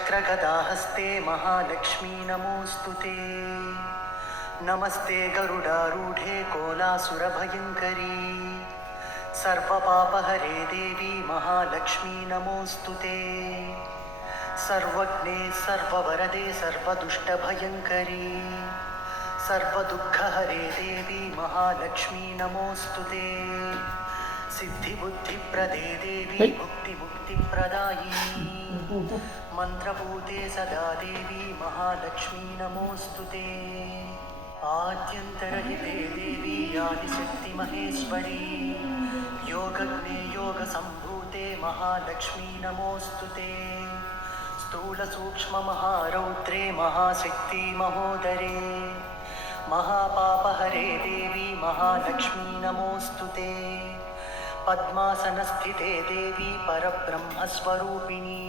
चक्रगदाहस्ते महालक्ष्मी नमोऽस्तुते। नमस्ते गरुडारूढे कोलासुरभयङ्करी। सर्वपापहरे देवी महालक्ष्मी नमोऽस्तुते। सर्वज्ञे सर्ववरदे सर्वदुष्टभयङ्करी। सर्वदुःखहरे देवी महालक्ष्मी नमोऽस्तुते। सिद्धिबुद्धिप्रदे देवी भुक्तिमुक्तिप्रदायिनी। मंत्रभूते सदा देवी महालक्ष्मी नमोऽस्तुते। आद्यन्तरहिते देवी आदिशक्ति महेश्वरी। योगज्ञे योगसम्भूते महालक्ष्मी नमोऽस्तुते। स्थूलसूक्ष्ममहारौद्रे महाशक्ति महोदरे। महापापहरे देवी महालक्ष्मी नमोऽस्तुते। पद्मासनस्थिते देवी परब्रह्मस्वरूपिणी।